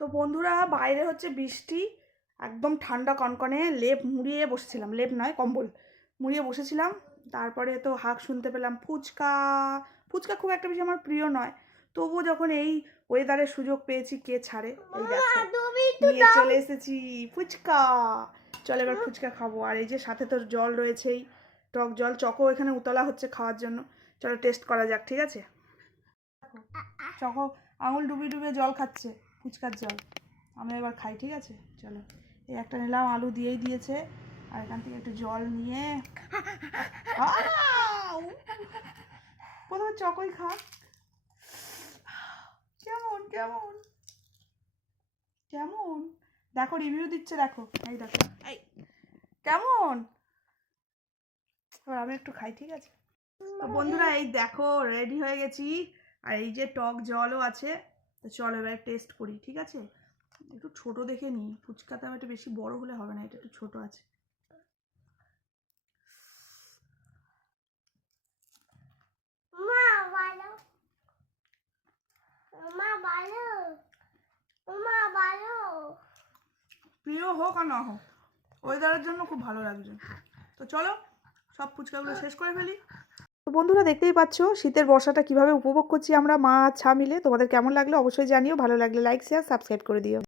তো বন্ধুরা বাইরে হচ্ছে বৃষ্টি একদম ঠান্ডা কনকনে লেপ মুড়িয়ে বসেছিলাম। লেপ নয় কম্বল মুড়িয়ে বসেছিলাম। তারপরে তো হাঁক শুনতে পেলাম ফুচকা ফুচকা খুব একটা বেশি আমার প্রিয় নয়। তবুও যখন এই ওয়েদারের সুযোগ পেয়েছি কে ছাড়ে? এই দেখো নিয়ে চলে এসেছি ফুচকা। চল এবার ফুচকা খাব। আর এই যে সাথে তোর জল রয়েছেই টক জল চকো এখানে উতলা হচ্ছে খাওয়ার জন্য। চলো টেস্ট করা যাক ঠিক আছে? চকো আঙুল ডুবিয়ে ডুবিয়ে জল খাচ্ছে। ফুচকার জল। আমি এবার খাই, ঠিক আছে? চলো। এই একটা নিলাম, আলু দিয়েই দিয়েছে। আর এখান থেকে একটু জল নিয়ে! প্রথমে চকই খা কেমন কেমন কেমন দেখো রিভিউ দিচ্ছে দেখো এই দেখো এই কেমন এবার আমি একটু খাই ঠিক আছে বন্ধুরা এই দেখো রেডি হয়ে গেছি আর এই যে টক জলও আছে তো চলো এবার টেস্ট করি ঠিক আছে? একটু ছোট দেখে নিই ফুচকাটা একটু বেশি বড় হলে হবে না এটা একটু ছোট আছে। প্রিয় হোক আর না হোক ওয়েদারের জন্য খুব ভালো লাগছে। তো চলো সব ফুচকাগুলো শেষ করে ফেলি। তো বন্ধুরা দেখতেই পাচ্ছ, শীতের বর্ষাটা কীভাবে উপভোগ করছি আমরা মা ছা মিলে। তোমাদের কেমন লাগল অবশ্যই জানিও, ভালো লাগলে লাইক শেয়ার সাবস্ক্রাইব করে দিও।